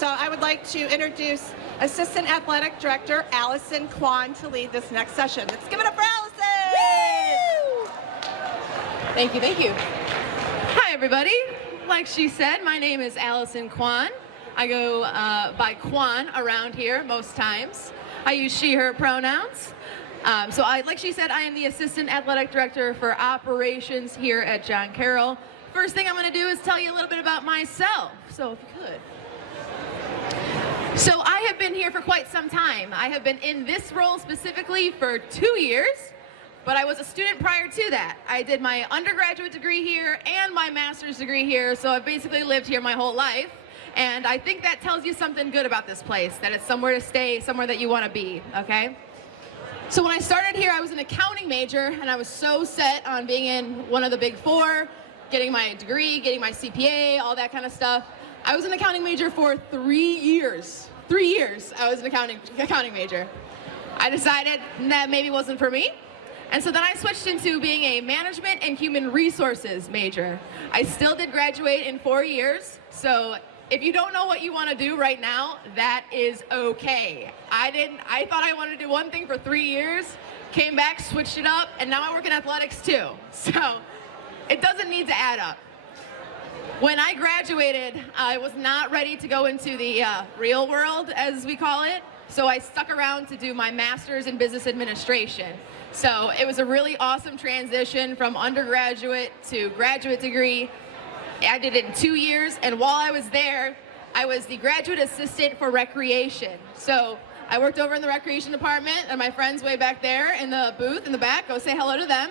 So I would like to introduce Assistant Athletic Director Allison Kwan to lead this next session. Let's give it up for Allison! Woo! Thank you, thank you. Hi, everybody. Like she said, my name is Allison Kwan. I go by Kwan around here most times. I use she, her pronouns. Like she said, I am the Assistant Athletic Director for Operations here at John Carroll. First thing I'm going to do is tell you a little bit about myself, so if you could. So I have been here for quite some time. I have been in this role specifically for 2 years, but I was a student prior to that. I did my undergraduate degree here and my master's degree here, so I've basically lived here my whole life. And I think that tells you something good about this place, that it's somewhere to stay, somewhere that you want to be, okay? So when I started here, I was an accounting major, and I was so set on being in one of the big four, getting my degree, getting my CPA, all that kind of stuff. I was an accounting major for 3 years. 3 years I was an accounting major. I decided that maybe wasn't for me. And so then I switched into being a management and human resources major. I still did graduate in 4 years. So if you don't know what you want to do right now, that is okay. I thought I wanted to do one thing for 3 years, came back, switched it up, and now I work in athletics too. So it doesn't need to add up. When I graduated, I was not ready to go into the real world, as we call it, so I stuck around to do my master's in business administration. So it was a really awesome transition from undergraduate to graduate degree. I did it in 2 years, and while I was there, I was the graduate assistant for recreation. So I worked over in the recreation department, and my friends way back there in the booth in the back, go say hello to them.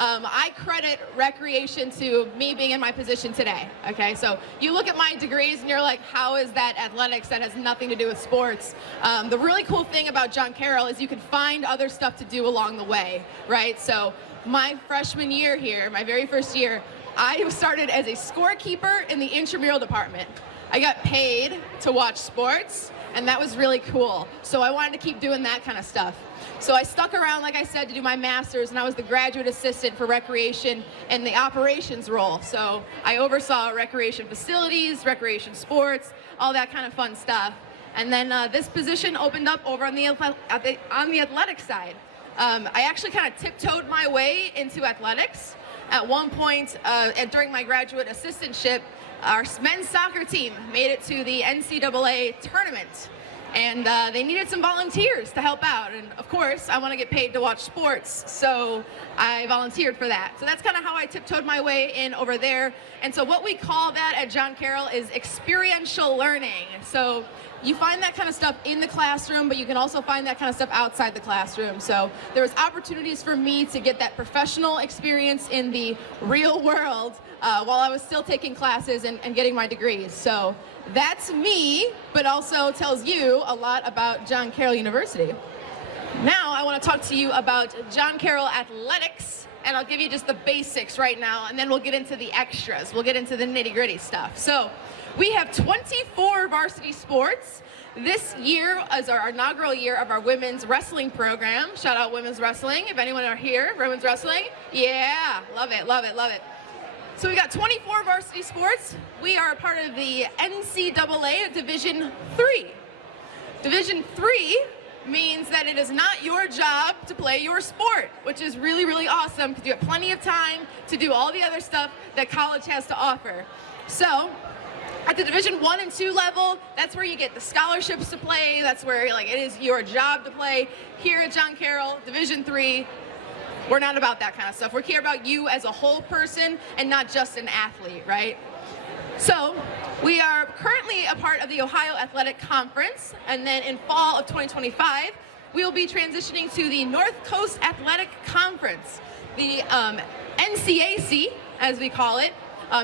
I credit recreation to me being in my position today, okay? So you look at my degrees and you're like, how is that athletics that has nothing to do with sports? The really cool thing about John Carroll is you can find other stuff to do along the way, right? So my freshman year here, my very first year, I started as a scorekeeper in the intramural department. I got paid to watch sports, and that was really cool. So I wanted to keep doing that kind of stuff. So I stuck around, like I said, to do my master's, and I was the graduate assistant for recreation in the operations role. So I oversaw recreation facilities, recreation sports, all that kind of fun stuff. And then this position opened up over on the athletic side. I actually kind of tiptoed my way into athletics. At one point, during my graduate assistantship, our men's soccer team made it to the NCAA tournament. And they needed some volunteers to help out. And of course, I want to get paid to watch sports, so I volunteered for that. So that's kind of how I tiptoed my way in over there. And so what we call that at John Carroll is experiential learning. So you find that kind of stuff in the classroom, but you can also find that kind of stuff outside the classroom. So there was opportunities for me to get that professional experience in the real world while I was still taking classes and getting my degrees. So that's me, but also tells you a lot about John Carroll University. Now I want to talk to you about John Carroll Athletics, and I'll give you just the basics right now, and then we'll get into the extras. We'll get into the nitty-gritty stuff. So we have 24 varsity sports. This year is our inaugural year of our women's wrestling program. Shout out women's wrestling. If anyone are here, women's wrestling, yeah, love it, love it, love it. So we got 24 varsity sports. We are a part of the NCAA Division III. Division III means that it is not your job to play your sport, which is really, really awesome because you have plenty of time to do all the other stuff that college has to offer. So at the Division I and II level, that's where you get the scholarships to play. That's where it is your job to play. Here at John Carroll, Division III, we're not about that kind of stuff. We care about you as a whole person and not just an athlete, right? So we are currently a part of the Ohio Athletic Conference, and then in fall of 2025, we will be transitioning to the North Coast Athletic Conference. The NCAC, as we call it,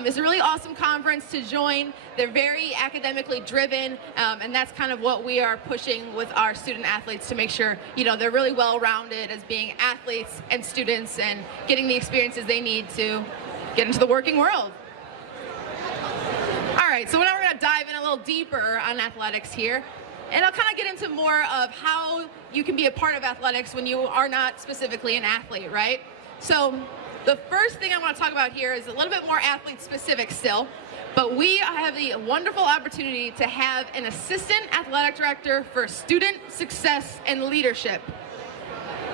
is a really awesome conference to join. They're very academically driven, and that's kind of what we are pushing with our student athletes to make sure, they're really well-rounded as being athletes and students and getting the experiences they need to get into the working world. All right, so now we're gonna dive in a little deeper on athletics here, and I'll kind of get into more of how you can be a part of athletics when you are not specifically an athlete, right? So the first thing I want to talk about here is a little bit more athlete specific still, but we have the wonderful opportunity to have an assistant athletic director for student success and leadership.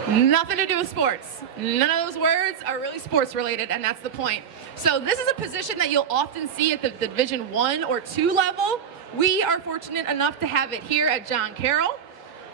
Nothing to do with sports. None of those words are really sports related, and that's the point. So this is a position that you'll often see at the Division I or II level. We are fortunate enough to have it here at John Carroll.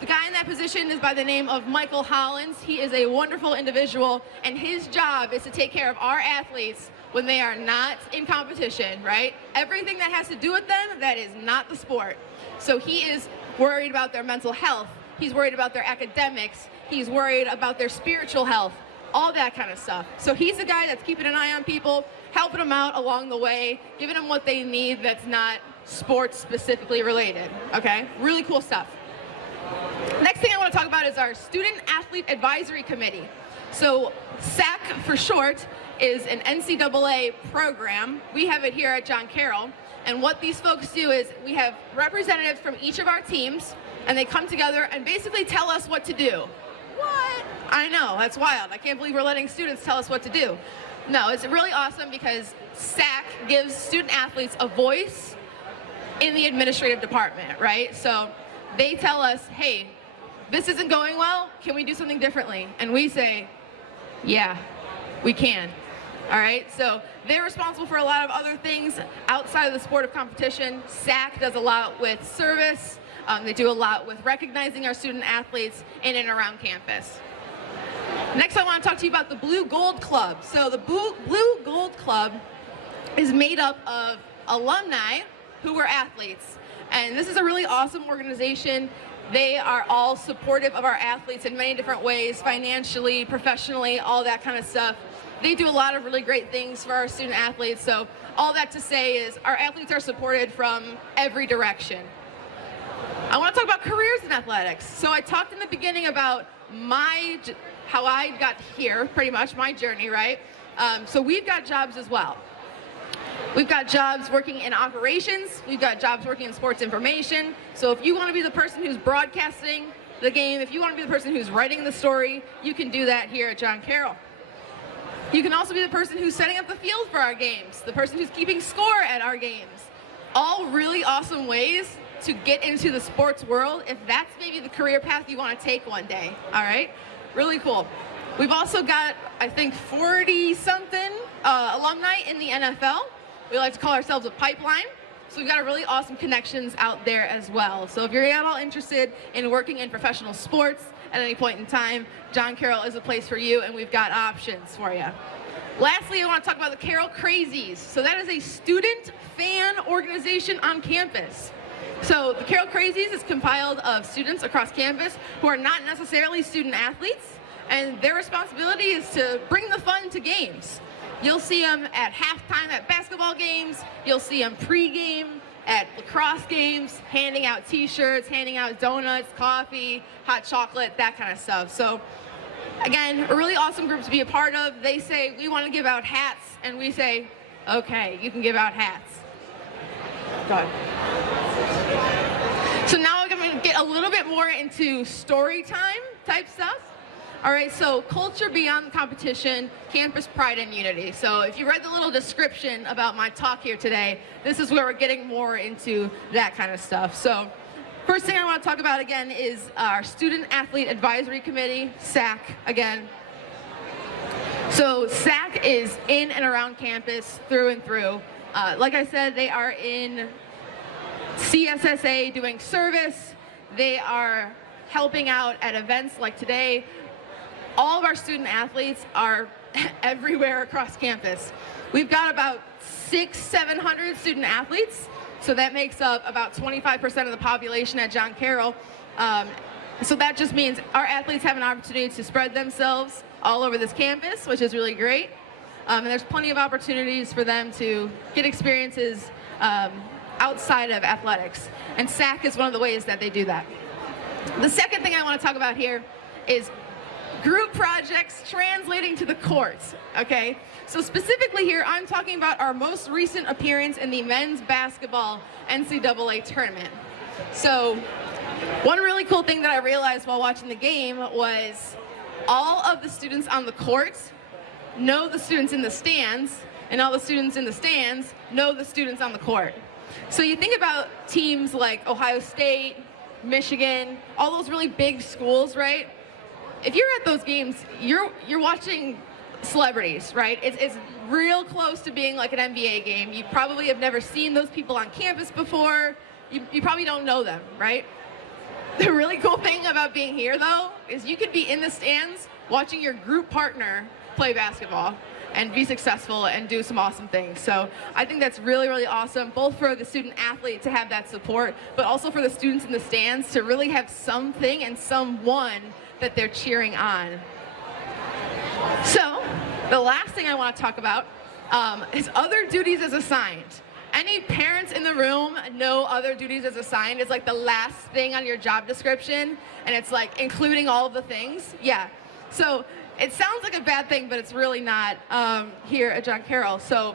The guy in that position is by the name of Michael Hollins. He is a wonderful individual, and his job is to take care of our athletes when they are not in competition, right? Everything that has to do with them, that is not the sport. So he is worried about their mental health. He's worried about their academics. He's worried about their spiritual health, all that kind of stuff. So he's the guy that's keeping an eye on people, helping them out along the way, giving them what they need that's not sports specifically related, okay? Really cool stuff. Next thing I want to talk about is our Student Athlete Advisory Committee. So SAC for short is an NCAA program. We have it here at John Carroll. And what these folks do is we have representatives from each of our teams, and they come together and basically tell us what to do. What? I know, that's wild. I can't believe we're letting students tell us what to do. No, it's really awesome because SAC gives student athletes a voice in the administrative department, right? So they tell us, hey, this isn't going well, can we do something differently? And we say, yeah, we can. All right, so they're responsible for a lot of other things outside of the sport of competition. SAC does a lot with service. They do a lot with recognizing our student athletes in and around campus. Next, I want to talk to you about the Blue Gold Club. So the Blue Gold Club is made up of alumni who were athletes. And this is a really awesome organization. They are all supportive of our athletes in many different ways, financially, professionally, all that kind of stuff. They do a lot of really great things for our student athletes. So all that to say is our athletes are supported from every direction. I want to talk about careers in athletics. So I talked in the beginning about how I got here, pretty much my journey, right? So we've got jobs as well. We've got jobs working in operations. We've got jobs working in sports information. So if you want to be the person who's broadcasting the game, if you want to be the person who's writing the story, you can do that here at John Carroll. You can also be the person who's setting up the field for our games, the person who's keeping score at our games. All really awesome ways to get into the sports world if that's maybe the career path you want to take one day, all right? Really cool. We've also got, I think, 40-something alumni in the NFL. We like to call ourselves a pipeline. So we've got really awesome connections out there as well. So if you're at all interested in working in professional sports at any point in time, John Carroll is a place for you, and we've got options for you. Lastly, I want to talk about the Carroll Crazies. So that is a student fan organization on campus. So the Carroll Crazies is compiled of students across campus who are not necessarily student athletes, and their responsibility is to bring the fun to games. You'll see them at halftime at basketball games. You'll see them pregame at lacrosse games, handing out t-shirts, handing out donuts, coffee, hot chocolate, that kind of stuff. So again, a really awesome group to be a part of. They say, we want to give out hats, and we say, okay, you can give out hats. Go ahead. So now I'm going to get a little bit more into story time type stuff. All right, so culture beyond competition, campus pride and unity. So if you read the little description about my talk here today, this is where we're getting more into that kind of stuff. So first thing I want to talk about again is our Student Athlete Advisory Committee, SAC again. So SAC is in and around campus through and through. Like I said, they are in CSSA doing service. They are helping out at events like today. All of our student athletes are everywhere across campus. We've got about 700 student athletes, so that makes up about 25% of the population at John Carroll. So that just means our athletes have an opportunity to spread themselves all over this campus, which is really great. And there's plenty of opportunities for them to get experiences outside of athletics. And SAC is one of the ways that they do that. The second thing I want to talk about here is group projects translating to the courts, okay? So specifically here, I'm talking about our most recent appearance in the men's basketball NCAA tournament. So one really cool thing that I realized while watching the game was all of the students on the court know the students in the stands, and all the students in the stands know the students on the court. So you think about teams like Ohio State, Michigan, all those really big schools, right? If you're at those games, you're watching celebrities, right? It's real close to being like an NBA game. You probably have never seen those people on campus before. You probably don't know them, right? The really cool thing about being here, though, is you could be in the stands watching your group partner play basketball and be successful and do some awesome things. So I think that's really, really awesome, both for the student athlete to have that support, but also for the students in the stands to really have something and someone that they're cheering on. So the last thing I want to talk about is other duties as assigned. Any parents in the room know other duties as assigned is like the last thing on your job description, and it's like including all of the things? Yeah. So it sounds like a bad thing, but it's really not here at John Carroll. So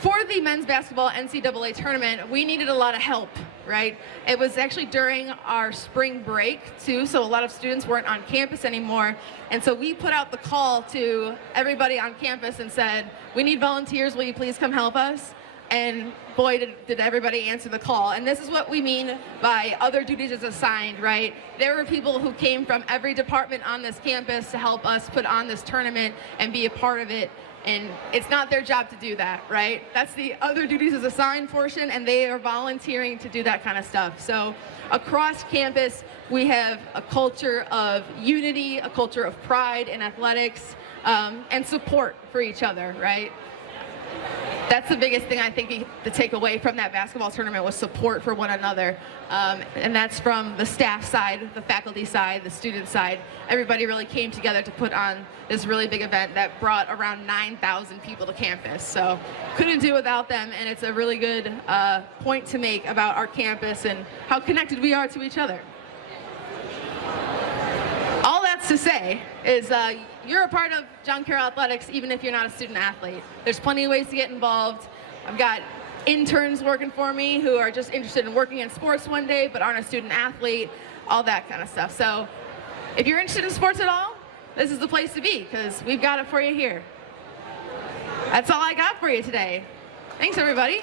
for the men's basketball NCAA tournament, we needed a lot of help, right? It was actually during our spring break too, so a lot of students weren't on campus anymore. And so we put out the call to everybody on campus and said, we need volunteers, will you please come help us? And boy, did everybody answer the call. And this is what we mean by other duties as assigned, right? There were people who came from every department on this campus to help us put on this tournament and be a part of it. And it's not their job to do that, right? That's the other duties as assigned portion, and they are volunteering to do that kind of stuff. So across campus, we have a culture of unity, a culture of pride in athletics, and support for each other, right? That's the biggest thing I think to take away from that basketball tournament was support for one another. And that's from the staff side, the faculty side, the student side. Everybody really came together to put on this really big event that brought around 9,000 people to campus. So couldn't do without them, and it's a really good point to make about our campus and how connected we are to each other. All that's to say is you're a part of John Carroll Athletics even if you're not a student athlete. There's plenty of ways to get involved. I've got interns working for me who are just interested in working in sports one day but aren't a student athlete, all that kind of stuff. So if you're interested in sports at all, this is the place to be because we've got it for you here. That's all I got for you today. Thanks, everybody.